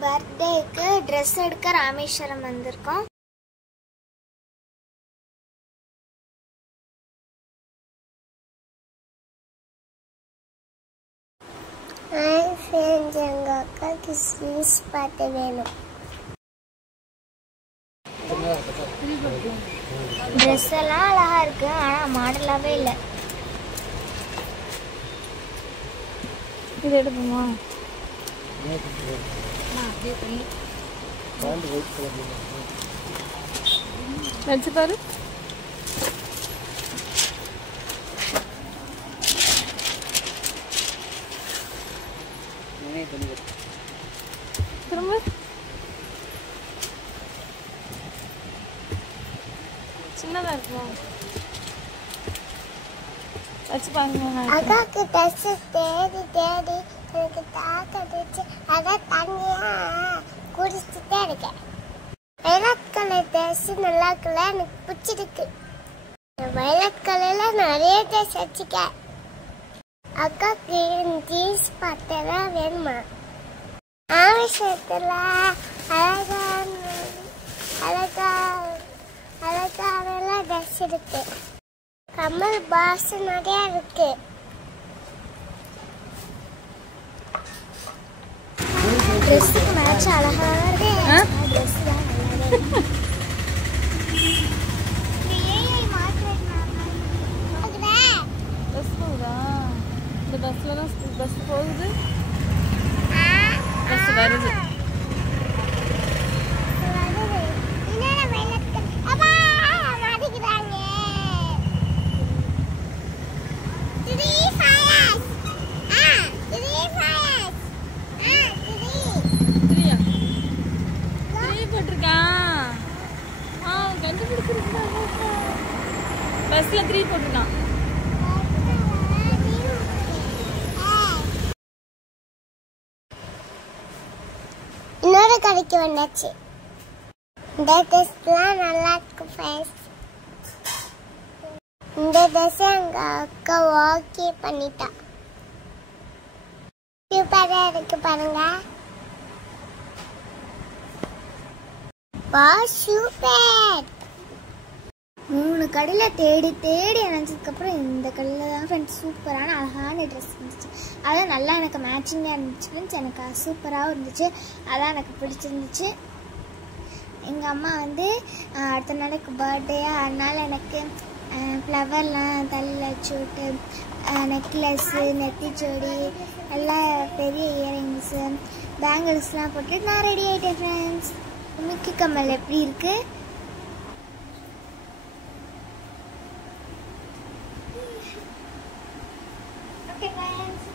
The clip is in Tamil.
பர்த்டேக்கு ட்ரெஸ் எடுக்க ராமேஸ்வரம் வந்திருக்கோம். எங்க அக்காவுக்கு ஸ்வீட்ஸ் பார்த்து வேணும். ட்ரெஸ் எல்லாம் அழகா இருக்கு, ஆனா மாடலாவே இல்லை. இது எடுப்போமா? வச்சு பாரு. திரும்ப சின்னதா இருக்குமா? வச்சு பாருங்க. அக்காக்கு ட்ரெஸ் தேடி தேடி எனக்கு தாக்கடிச்சு அதான் தண்ணியா குடிச்சுட்டே இருக்கேன். வயலட் கலர் ட்ரெஸ் நல்லா இருக்குல்ல, எனக்கு பிடிச்சிருக்கு. வயலட் கலர்ல நிறைய ட்ரெஸ் வச்சுக்கேன். அக்காக்கு ஜீன்ஸ் பார்த்தெல்லாம் வேணுமா? ஆவேசத்துல அழகான ட்ரெஸ் இருக்கு. கமல் பாஸ் நிறைய இருக்கு. ட்ரெஸ்ஸுக்கு மேட்ச் அழகா இருக்கு. ட்ரெஸ் தான் நல்லா இருக்கு. பஸ் போகுதா? இந்த பஸ்ல தான் பஸ் போகுது. பஸ் வருது. பஸ்ல 3 போட்டுருக்கான். இன்னொரு கடைக்கு வந்தாச்சு. இந்த ட்ரெஸ்லாம் நல்லா இருக்கு ஃப்ரெண்ட்ஸ். இந்த ட்ரெஸ் எங்க அக்கா ஓகே பண்ணிட்டா. சூப்பரா இருக்கு பாருங்க. வா சூப்பர். 3 கடையில் தேடி தேடி நினச்சதுக்கப்புறம் இந்த கடையில் தான் ஃப்ரெண்ட்ஸ் சூப்பரான அழகான ட்ரெஸ் இருந்துச்சு. அதான் நல்லா எனக்கு மேட்சிங்காக இருந்துச்சு ஃப்ரெண்ட்ஸ். எனக்கு சூப்பராகவும் இருந்துச்சு, அதான் எனக்கு பிடிச்சிருந்துச்சு. எங்கள் அம்மா வந்து அடுத்த நாளைக்கு பர்த்டேயா, அதனால் எனக்கு ஃப்ளவர்லாம் தலையில் வச்சு விட்டு நெக்லஸ்ஸு, நெத்திச்சோடி, எல்லாம் பெரிய இயரிங்ஸு, பேங்கிள்ஸ்லாம் போட்டு நான் ரெடி ஆகிட்டேன் ஃப்ரெண்ட்ஸ். மிக்கி கம்மல் எப்படி இருக்குது? Okay friends,